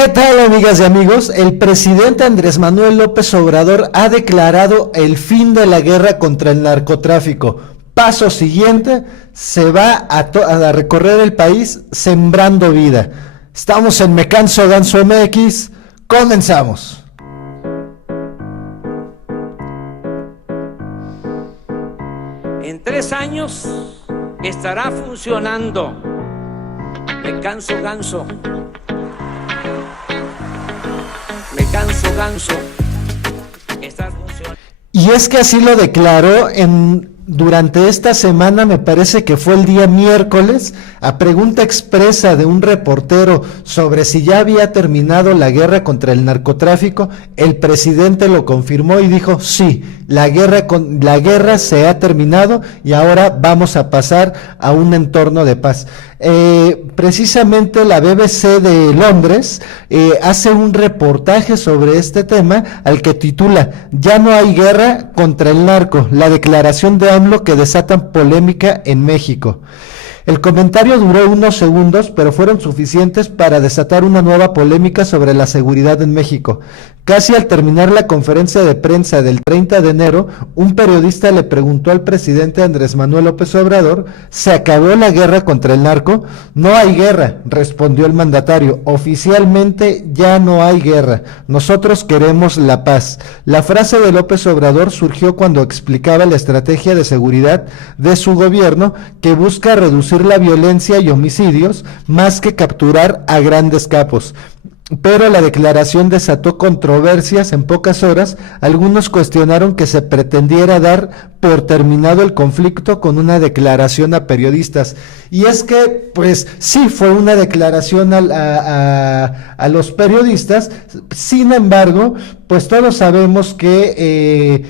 ¿Qué tal, amigas y amigos? El presidente Andrés Manuel López Obrador ha declarado el fin de la guerra contra el narcotráfico. Paso siguiente, se va a recorrer el país sembrando vida. Estamos en Me Canso Ganso MX, comenzamos. En 3 años estará funcionando Me Canso Ganso. Me canso ganso. Estás funcionando. Y es que así lo declaró durante esta semana, me parece que fue el día miércoles, a pregunta expresa de un reportero sobre si ya había terminado la guerra contra el narcotráfico. El presidente lo confirmó y dijo, sí, la guerra se ha terminado y ahora vamos a pasar a un entorno de paz. Precisamente la BBC de Londres hace un reportaje sobre este tema al que titula "Ya no hay guerra contra el narco, la declaración de AMLO que desatan polémica en México". El comentario duró unos segundos, pero fueron suficientes para desatar una nueva polémica sobre la seguridad en México. Casi al terminar la conferencia de prensa del 30 de enero, un periodista le preguntó al presidente Andrés Manuel López Obrador, ¿se acabó la guerra contra el narco? No hay guerra, respondió el mandatario. Oficialmente ya no hay guerra. Nosotros queremos la paz. La frase de López Obrador surgió cuando explicaba la estrategia de seguridad de su gobierno, que busca reducir la violencia y homicidios más que capturar a grandes capos. Pero la declaración desató controversias en pocas horas. Algunos cuestionaron que se pretendiera dar por terminado el conflicto con una declaración a periodistas. Y es que, pues, sí fue una declaración a los periodistas. Sin embargo, pues todos sabemos que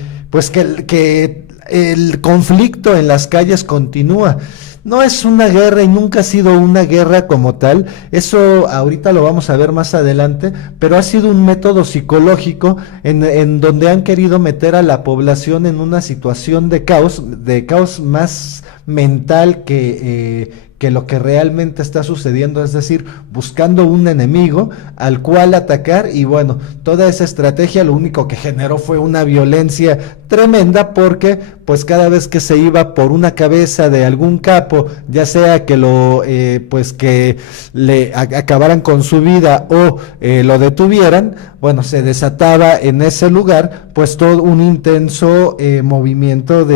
el conflicto en las calles continúa. No es una guerra y nunca ha sido una guerra como tal, eso ahorita lo vamos a ver más adelante, pero ha sido un método psicológico en donde han querido meter a la población en una situación de caos más mental que lo que realmente está sucediendo, es decir, buscando un enemigo al cual atacar. Y bueno, toda esa estrategia lo único que generó fue una violencia tremenda, porque pues cada vez que se iba por una cabeza de algún capo, ya sea que que le acabaran con su vida o lo detuvieran, bueno, se desataba en ese lugar pues todo un intenso movimiento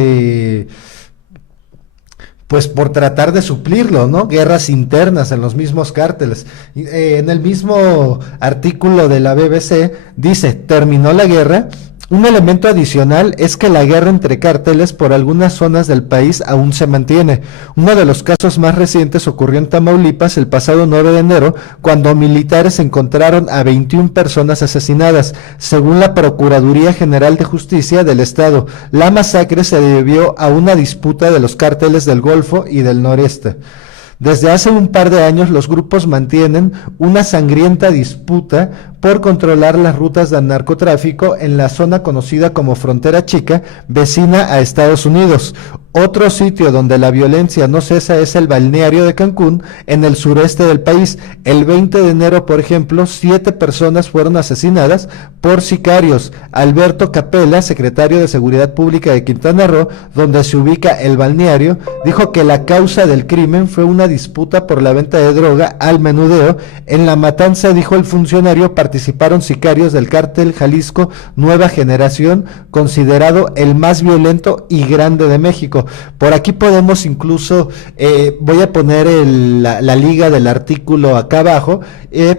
pues por tratar de suplirlo, ¿no? Guerras internas en los mismos cárteles. En el mismo artículo de la BBC dice, terminó la guerra. Un elemento adicional es que la guerra entre cárteles por algunas zonas del país aún se mantiene. Uno de los casos más recientes ocurrió en Tamaulipas el pasado 9 de enero, cuando militares encontraron a 21 personas asesinadas. Según la Procuraduría General de Justicia del Estado, la masacre se debió a una disputa de los cárteles del Golfo y del Noreste. Desde hace un par de años los grupos mantienen una sangrienta disputa por controlar las rutas del narcotráfico en la zona conocida como Frontera Chica, vecina a Estados Unidos. Otro sitio donde la violencia no cesa es el balneario de Cancún, en el sureste del país. El 20 de enero, por ejemplo, 7 personas fueron asesinadas por sicarios. Alberto Capella, secretario de Seguridad Pública de Quintana Roo, donde se ubica el balneario, dijo que la causa del crimen fue una disputa por la venta de droga al menudeo. En la matanza, dijo el funcionario, participaron sicarios del cártel Jalisco Nueva Generación, considerado el más violento y grande de México. Por aquí podemos incluso, voy a poner la liga del artículo acá abajo,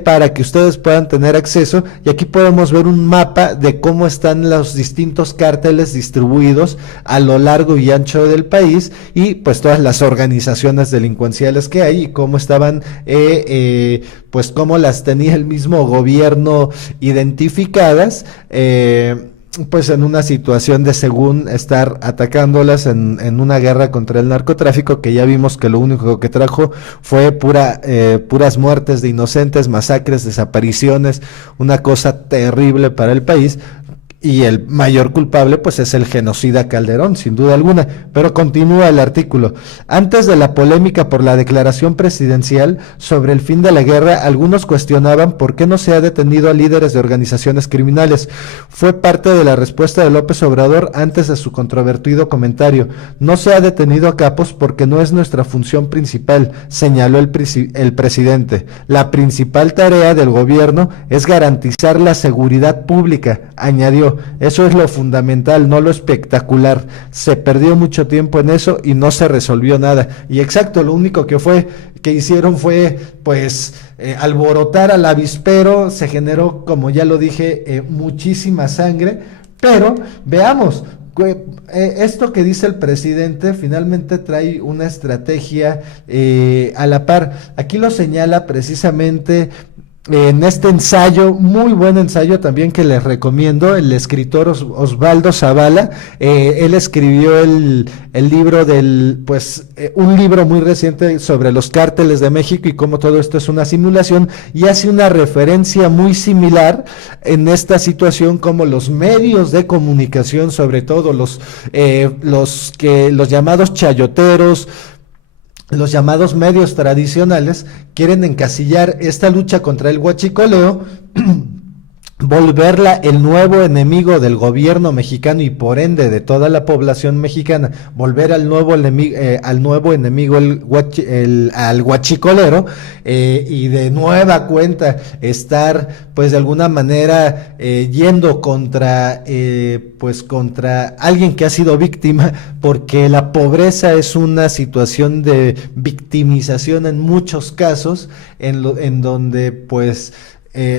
para que ustedes puedan tener acceso, y aquí podemos ver un mapa de cómo están los distintos cárteles distribuidos a lo largo y ancho del país, y pues todas las organizaciones delincuenciales que hay, y cómo estaban, pues cómo las tenía el mismo gobierno identificadas, pues en una situación de según estar atacándolas en una guerra contra el narcotráfico, que ya vimos que lo único que trajo fue puras muertes de inocentes, masacres, desapariciones, una cosa terrible para el país. y el mayor culpable pues es el genocida Calderón, sin duda alguna. Pero continúa el artículo. Antes de la polémica por la declaración presidencial sobre el fin de la guerra, algunos cuestionaban por qué no se ha detenido a líderes de organizaciones criminales. Fue parte de la respuesta de López Obrador antes de su controvertido comentario. No se ha detenido a capos porque no es nuestra función principal, señaló el presidente. La principal tarea del gobierno es garantizar la seguridad pública, añadió. Eso es lo fundamental, no lo espectacular. Se perdió mucho tiempo en eso y no se resolvió nada. Y exacto, lo único que hicieron fue, pues, alborotar al avispero. Se generó, como ya lo dije, muchísima sangre. Pero veamos, esto que dice el presidente finalmente trae una estrategia a la par. Aquí lo señala precisamente en este ensayo, muy buen ensayo también que les recomiendo, el escritor Osvaldo Zavala. Él escribió el libro un libro muy reciente sobre los cárteles de México y cómo todo esto es una simulación, y hace una referencia muy similar en esta situación, como los medios de comunicación, sobre todo los llamados chayoteros, los llamados medios tradicionales, quieren encasillar esta lucha contra el huachicoleo, volverla el nuevo enemigo del gobierno mexicano y por ende de toda la población mexicana, volver al nuevo enemigo al huachicolero, y de nueva cuenta estar pues de alguna manera yendo contra alguien que ha sido víctima, porque la pobreza es una situación de victimización en muchos casos, en donde pues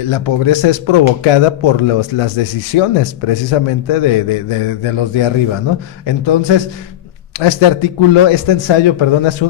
la pobreza es provocada por las decisiones precisamente de los de arriba, ¿no? Entonces, este ensayo,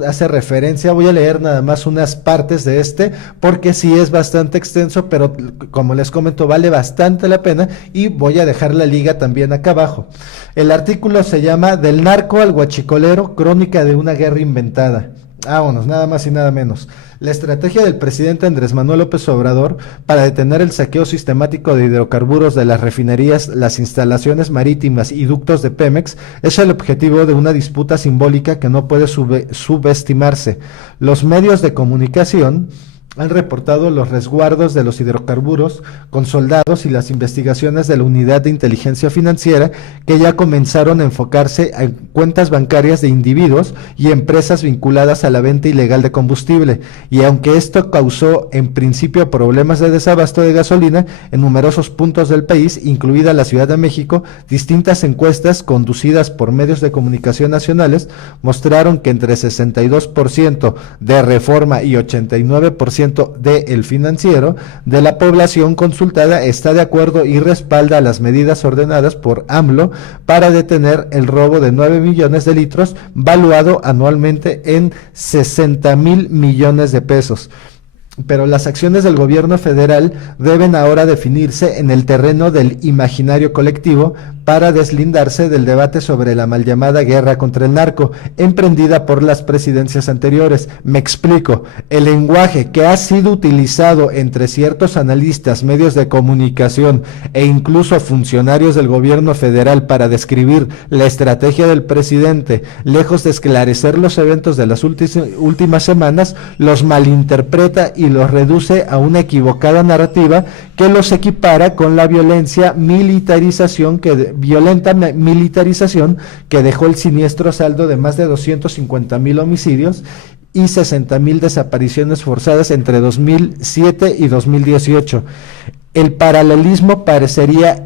hace referencia. Voy a leer nada más unas partes de porque sí es bastante extenso, pero como les comento, vale bastante la pena, y voy a dejar la liga también acá abajo. El artículo se llama Del narco al huachicolero, crónica de una guerra inventada. Vámonos, nada más y nada menos. La estrategia del presidente Andrés Manuel López Obrador para detener el saqueo sistemático de hidrocarburos de las refinerías, las instalaciones marítimas y ductos de Pemex es el objetivo de una disputa simbólica que no puede subestimarse. Los medios de comunicación han reportado los resguardos de los hidrocarburos con soldados y las investigaciones de la Unidad de Inteligencia Financiera, que ya comenzaron a enfocarse en cuentas bancarias de individuos y empresas vinculadas a la venta ilegal de combustible. Y aunque esto causó en principio problemas de desabasto de gasolina en numerosos puntos del país, incluida la Ciudad de México, distintas encuestas conducidas por medios de comunicación nacionales mostraron que entre 62% de Reforma y 89% de El Financiero de la población consultada está de acuerdo y respalda las medidas ordenadas por AMLO para detener el robo de 9 millones de litros, valuado anualmente en 60,000 millones de pesos. Pero las acciones del gobierno federal deben ahora definirse en el terreno del imaginario colectivo para deslindarse del debate sobre la mal llamada guerra contra el narco, emprendida por las presidencias anteriores. Me explico. El lenguaje que ha sido utilizado entre ciertos analistas, medios de comunicación e incluso funcionarios del gobierno federal para describir la estrategia del presidente, lejos de esclarecer los eventos de las últimas semanas, los malinterpreta y los reduce a una equivocada narrativa que los equipara con la violenta militarización que dejó el siniestro saldo de más de 250,000 homicidios y 60,000 desapariciones forzadas entre 2007 y 2018. El paralelismo parecería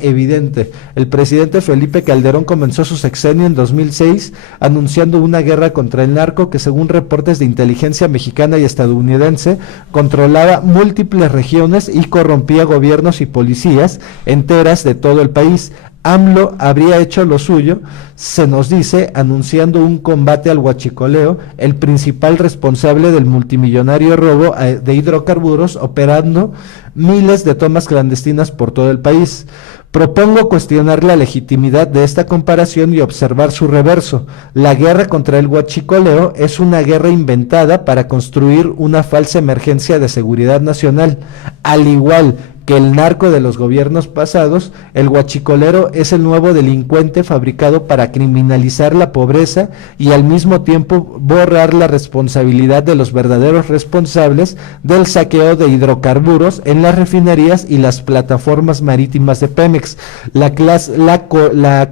evidente. El presidente Felipe Calderón comenzó su sexenio en 2006 anunciando una guerra contra el narco que, según reportes de inteligencia mexicana y estadounidense, controlaba múltiples regiones y corrompía gobiernos y policías enteras de todo el país. AMLO habría hecho lo suyo, se nos dice, anunciando un combate al huachicoleo, el principal responsable del multimillonario robo de hidrocarburos, operando miles de tomas clandestinas por todo el país. Propongo cuestionar la legitimidad de esta comparación y observar su reverso. La guerra contra el huachicoleo es una guerra inventada para construir una falsa emergencia de seguridad nacional, al igual que el narco de los gobiernos pasados, el huachicolero es el nuevo delincuente fabricado para criminalizar la pobreza y al mismo tiempo borrar la responsabilidad de los verdaderos responsables del saqueo de hidrocarburos en las refinerías y las plataformas marítimas de Pemex, la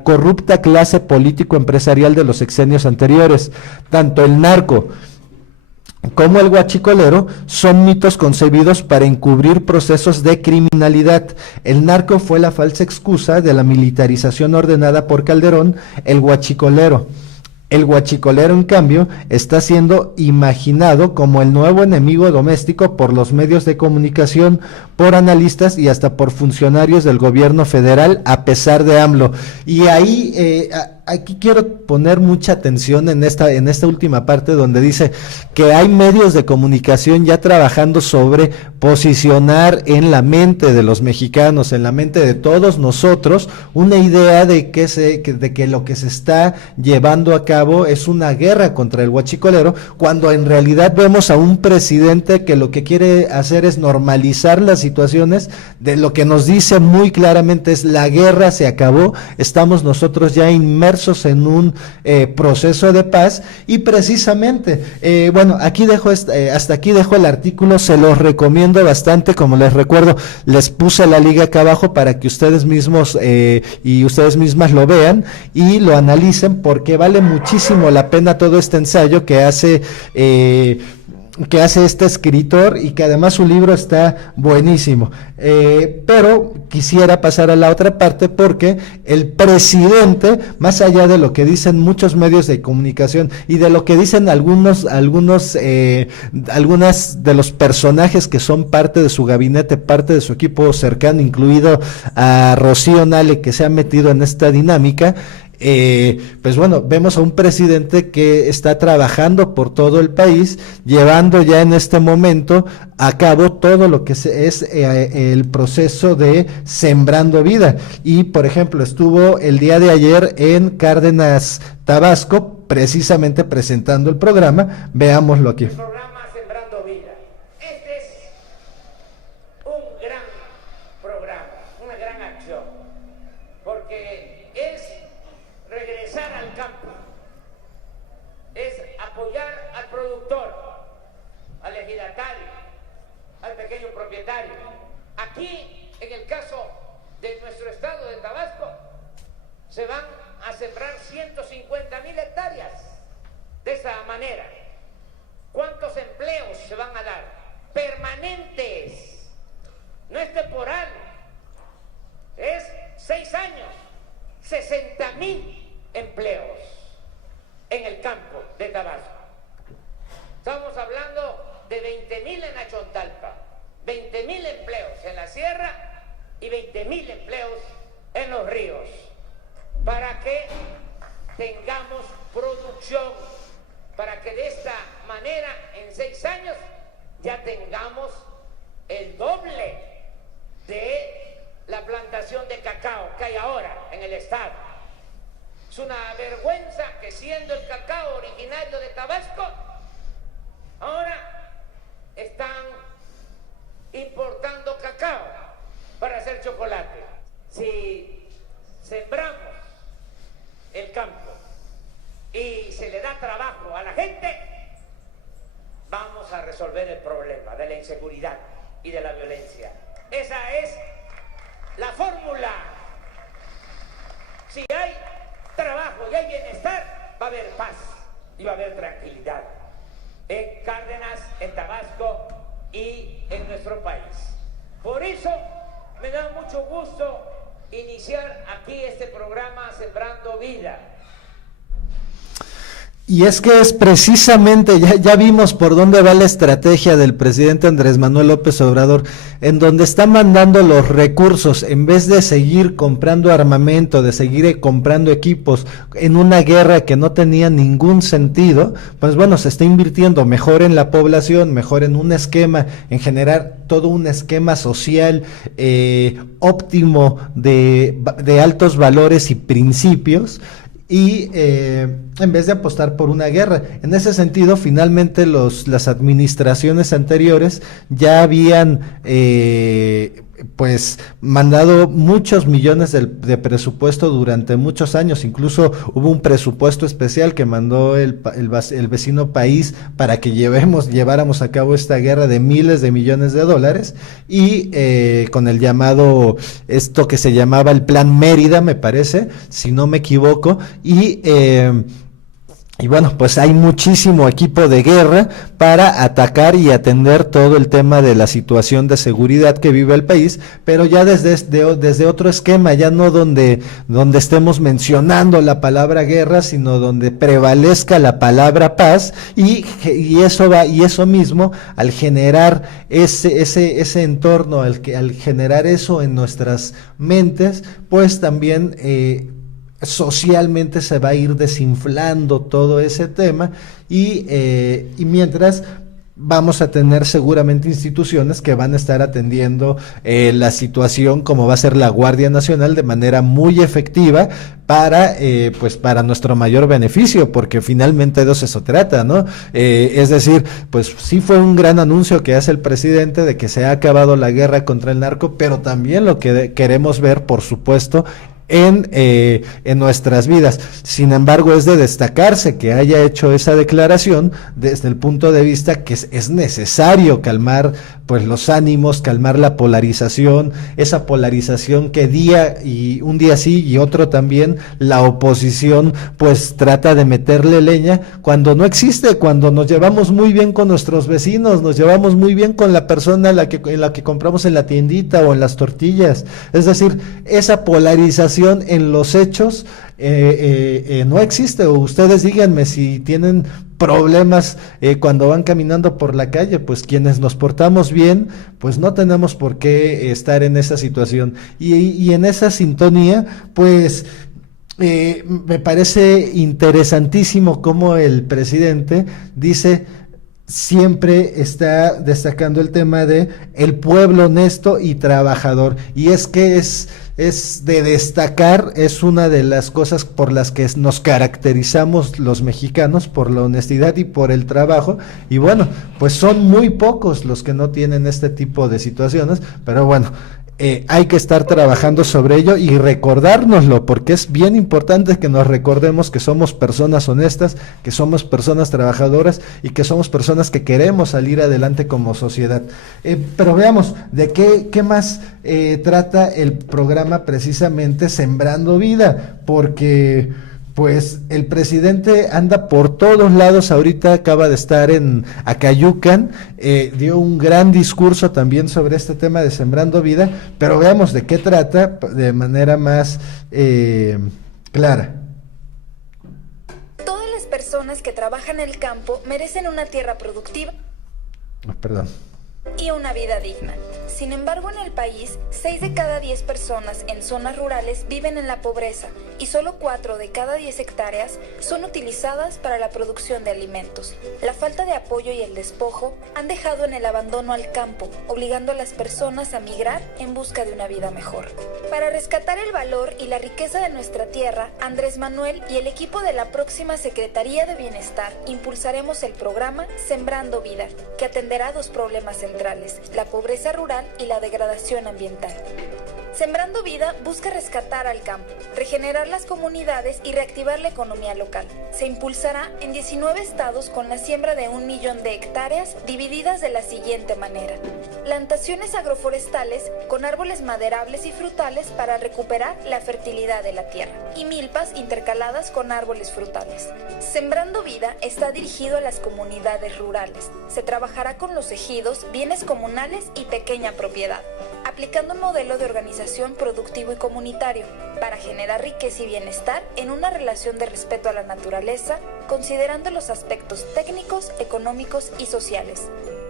corrupta clase político-empresarial de los sexenios anteriores. Tanto el narco como el huachicolero son mitos concebidos para encubrir procesos de criminalidad. El narco fue la falsa excusa de la militarización ordenada por Calderón, el huachicolero, en cambio, está siendo imaginado como el nuevo enemigo doméstico por los medios de comunicación, por analistas y hasta por funcionarios del gobierno federal, a pesar de AMLO. Y ahí, aquí quiero poner mucha atención en esta última parte donde dice que hay medios de comunicación ya trabajando sobre posicionar en la mente de los mexicanos, en la mente de todos nosotros, una idea de que lo que se está llevando a cabo es una guerra contra el huachicolero, cuando en realidad vemos a un presidente que lo que quiere hacer es normalizar las situaciones. De lo que nos dice muy claramente es: la guerra se acabó, estamos nosotros ya inmersos en un proceso de paz. Y precisamente, bueno, aquí dejo hasta aquí dejo el artículo, se los recomiendo bastante. Como les recuerdo, les puse la liga acá abajo para que ustedes mismos y ustedes mismas lo vean y lo analicen, porque vale muchísimo la pena todo este ensayo que hace este escritor, y que además su libro está buenísimo. Pero quisiera pasar a la otra parte, porque el presidente, más allá de lo que dicen muchos medios de comunicación y de lo que dicen algunas de los personajes que son parte de su gabinete, parte de su equipo cercano, incluido a Rocío Nale, que se ha metido en esta dinámica, pues bueno, vemos a un presidente que está trabajando por todo el país, llevando ya en este momento a cabo todo lo que es el proceso de Sembrando Vida. Y por ejemplo, estuvo el día de ayer en Cárdenas, Tabasco, precisamente presentando el programa. Veámoslo aquí. El programa Sembrando Vida. Este es un gran programa, una gran acción, porque es regresar al campo, es apoyar al productor, al ejidatario, al pequeño propietario. Aquí, en el caso de nuestro estado de Tabasco, se van a sembrar 150,000 hectáreas. De esa manera, ¿cuántos empleos se van a dar? Permanentes, no es temporal, es 6 años, 60,000 empleos en el campo de Tabasco. Estamos hablando de 20,000 en Achontalpa, 20,000 empleos en la sierra y 20,000 empleos en los ríos, para que tengamos producción, para que de esta manera en 6 años ya tengamos el doble de la plantación de cacao que hay ahora en el estado. Es una vergüenza que, siendo el cacao originario de Tabasco, ahora están importando cacao para hacer chocolate. Si sembramos el campo y se le da trabajo a la gente, vamos a resolver el problema de la inseguridad y de la violencia. Esa es la fórmula. Si hay trabajo y hay bienestar, va a haber paz y va a haber tranquilidad en Cárdenas, en Tabasco y en nuestro país. Por eso me da mucho gusto iniciar aquí este programa Sembrando Vida. Y es que es precisamente, ya vimos por dónde va la estrategia del presidente Andrés Manuel López Obrador, en donde está mandando los recursos, en vez de seguir comprando armamento, de seguir comprando equipos en una guerra que no tenía ningún sentido. Pues bueno, se está invirtiendo mejor en la población, mejor en un esquema, en generar todo un esquema social óptimo de altos valores y principios. Y en vez de apostar por una guerra. En ese sentido, finalmente las administraciones anteriores ya habían pues mandado muchos millones de presupuesto durante muchos años. Incluso hubo un presupuesto especial que mandó el vecino país para que lleváramos a cabo esta guerra de miles de millones de dólares, y con el llamado, esto que se llamaba el Plan Mérida, me parece, si no me equivoco, y bueno, pues hay muchísimo equipo de guerra para atacar y atender todo el tema de la situación de seguridad que vive el país, pero ya desde otro esquema, ya no donde estemos mencionando la palabra guerra, sino donde prevalezca la palabra paz, y eso mismo, al generar ese entorno, al generar eso en nuestras mentes, pues también socialmente se va a ir desinflando todo ese tema, y mientras vamos a tener seguramente instituciones que van a estar atendiendo la situación, como va a ser la Guardia Nacional, de manera muy efectiva para nuestro mayor beneficio, porque finalmente de eso se trata, ¿no? Es decir, pues sí fue un gran anuncio que hace el presidente de que se ha acabado la guerra contra el narco, pero también lo que queremos ver, por supuesto, en nuestras vidas. Sin embargo, es de destacarse que haya hecho esa declaración desde el punto de vista que es necesario calmar pues los ánimos, calmar la polarización, esa polarización que un día sí y otro también la oposición pues trata de meterle leña cuando no existe, cuando nos llevamos muy bien con nuestros vecinos, nos llevamos muy bien con la persona en la que compramos en la tiendita o en las tortillas. Es decir, esa polarización en los hechos no existe. O ustedes díganme si tienen problemas cuando van caminando por la calle. Pues quienes nos portamos bien, pues no tenemos por qué estar en esa situación, y en esa sintonía, pues me parece interesantísimo cómo el presidente dice, siempre está destacando el tema de el pueblo honesto y trabajador, y es que es de destacar, es una de las cosas por las que nos caracterizamos los mexicanos, por la honestidad y por el trabajo, y bueno, pues son muy pocos los que no tienen este tipo de situaciones, pero bueno, hay que estar trabajando sobre ello y recordárnoslo, porque es bien importante que nos recordemos que somos personas honestas, que somos personas trabajadoras y que somos personas que queremos salir adelante como sociedad. Pero veamos, ¿de qué más trata el programa precisamente Sembrando Vida? Porque pues el presidente anda por todos lados. Ahorita acaba de estar en Acayucan, dio un gran discurso también sobre este tema de Sembrando Vida, pero veamos de qué trata de manera más clara. Todas las personas que trabajan en el campo merecen una tierra productiva y una vida digna. Sin embargo, en el país, 6 de cada 10 personas en zonas rurales viven en la pobreza y solo 4 de cada 10 hectáreas son utilizadas para la producción de alimentos. La falta de apoyo y el despojo han dejado en el abandono al campo, obligando a las personas a migrar en busca de una vida mejor. Para rescatar el valor y la riqueza de nuestra tierra, Andrés Manuel y el equipo de la próxima Secretaría de Bienestar impulsaremos el programa Sembrando Vida, que atenderá 2 problemas centrales: la pobreza rural y la degradación ambiental. Sembrando Vida busca rescatar al campo, regenerar las comunidades y reactivar la economía local. Se impulsará en 19 estados con la siembra de 1 millón de hectáreas divididas de la siguiente manera: plantaciones agroforestales con árboles maderables y frutales para recuperar la fertilidad de la tierra, y milpas intercaladas con árboles frutales. Sembrando Vida está dirigido a las comunidades rurales. Se trabajará con los ejidos, bienes comunales y pequeña propiedad, aplicando un modelo de organización productivo y comunitario para generar riqueza y bienestar en una relación de respeto a la naturaleza, considerando los aspectos técnicos, económicos y sociales.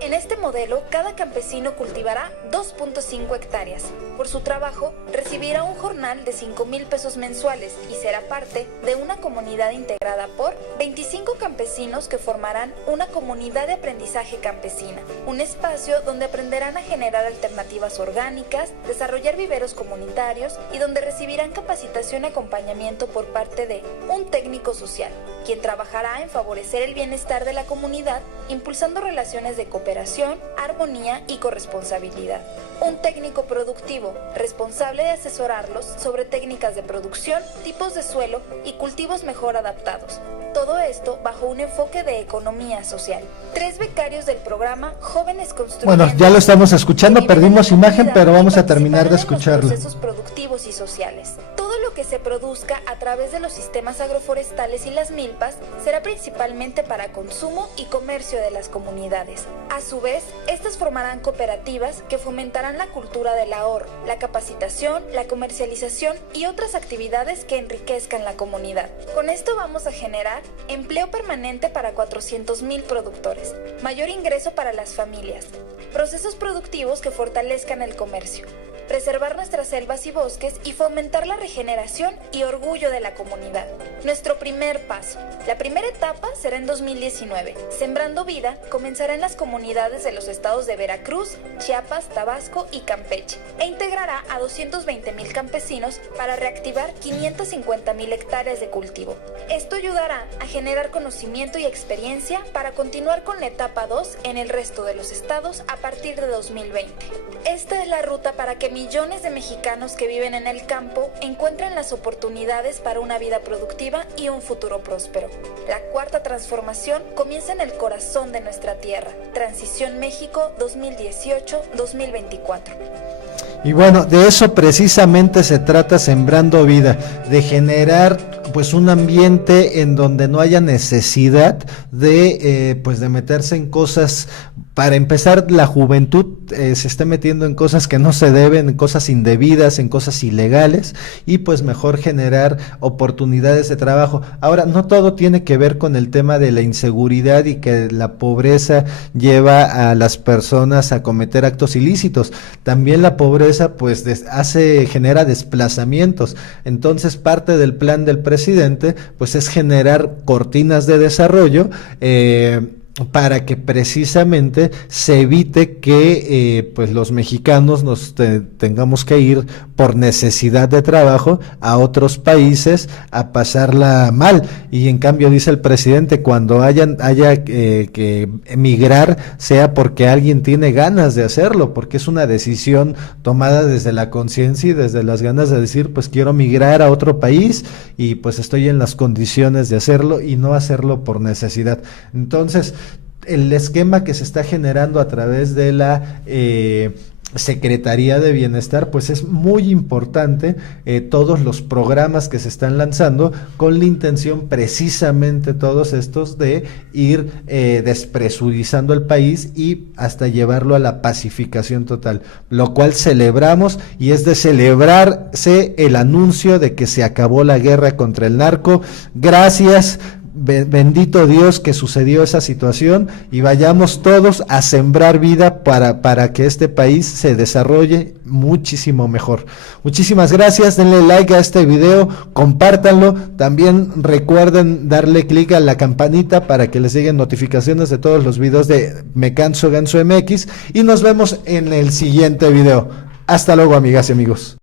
En este modelo, cada campesino cultivará 2.5 hectáreas. Por su trabajo, recibirá un jornal de 5,000 pesos mensuales y será parte de una comunidad integrada por 25 campesinos que formarán una comunidad de aprendizaje campesina, un espacio donde aprenderán a generar alternativas orgánicas, desarrollar viveros comunitarios y donde recibirán capacitación y acompañamiento por parte de un técnico social. quien trabajará en favorecer el bienestar de la comunidad, impulsando relaciones de cooperación, armonía y corresponsabilidad. Un técnico productivo, responsable de asesorarlos sobre técnicas de producción, tipos de suelo y cultivos mejor adaptados. Todo esto bajo un enfoque de economía social. 3 becarios del programa Jóvenes Construyendo. Bueno, ya lo estamos escuchando, perdimos imagen, pero vamos a terminar de escucharlo. Procesos productivos y sociales. Todo lo que se produzca a través de los sistemas agroforestales y las milpas será principalmente para consumo y comercio de las comunidades. A su vez, estas formarán cooperativas que fomentarán la cultura del ahorro, la capacitación, la comercialización y otras actividades que enriquezcan la comunidad. Con esto vamos a generar empleo permanente para 400,000 productores, mayor ingreso para las familias, procesos productivos que fortalezcan el comercio, preservar nuestras selvas y bosques y fomentar la regeneración y orgullo de la comunidad. Nuestro primer paso. La primera etapa será en 2019. Sembrando Vida comenzará en las comunidades de los estados de Veracruz, Chiapas, Tabasco y Campeche e integrará a 220,000 campesinos para reactivar 550,000 hectáreas de cultivo. Esto ayudará a generar conocimiento y experiencia para continuar con la etapa 2 en el resto de los estados a partir de 2020. Esta es la ruta para que millones de mexicanos que viven en el campo encuentren las oportunidades para una vida productiva y un futuro próspero. La cuarta transformación comienza en el corazón de nuestra tierra. Transición México 2018-2024. Y bueno, de eso precisamente se trata Sembrando Vida, de generar pues un ambiente en donde no haya necesidad de pues de meterse en cosas. Para empezar, la juventud se está metiendo en cosas que no se deben, en cosas indebidas, en cosas ilegales, y pues mejor generar oportunidades de trabajo. Ahora, no todo tiene que ver con el tema de la inseguridad y que la pobreza lleva a las personas a cometer actos ilícitos. También la pobreza pues genera desplazamientos. Entonces, parte del plan del presidente pues es generar cortinas de desarrollo, para que precisamente se evite que pues los mexicanos nos tengamos que ir por necesidad de trabajo a otros países a pasarla mal. Y en cambio dice el presidente, cuando haya que emigrar, sea porque alguien tiene ganas de hacerlo, porque es una decisión tomada desde la conciencia y desde las ganas de decir, pues quiero migrar a otro país y pues estoy en las condiciones de hacerlo y no hacerlo por necesidad. Entonces, el esquema que se está generando a través de la Secretaría de Bienestar, pues es muy importante, todos los programas que se están lanzando con la intención precisamente todos estos de ir despresurizando el país y hasta llevarlo a la pacificación total, lo cual celebramos, y es de celebrarse el anuncio de que se acabó la guerra contra el narco. Gracias. Bendito Dios que sucedió esa situación, y vayamos todos a sembrar vida para que este país se desarrolle muchísimo mejor. Muchísimas gracias, denle like a este video, compártanlo, también recuerden darle clic a la campanita para que les lleguen notificaciones de todos los videos de Me Canso Ganso MX, y nos vemos en el siguiente video. Hasta luego, amigas y amigos.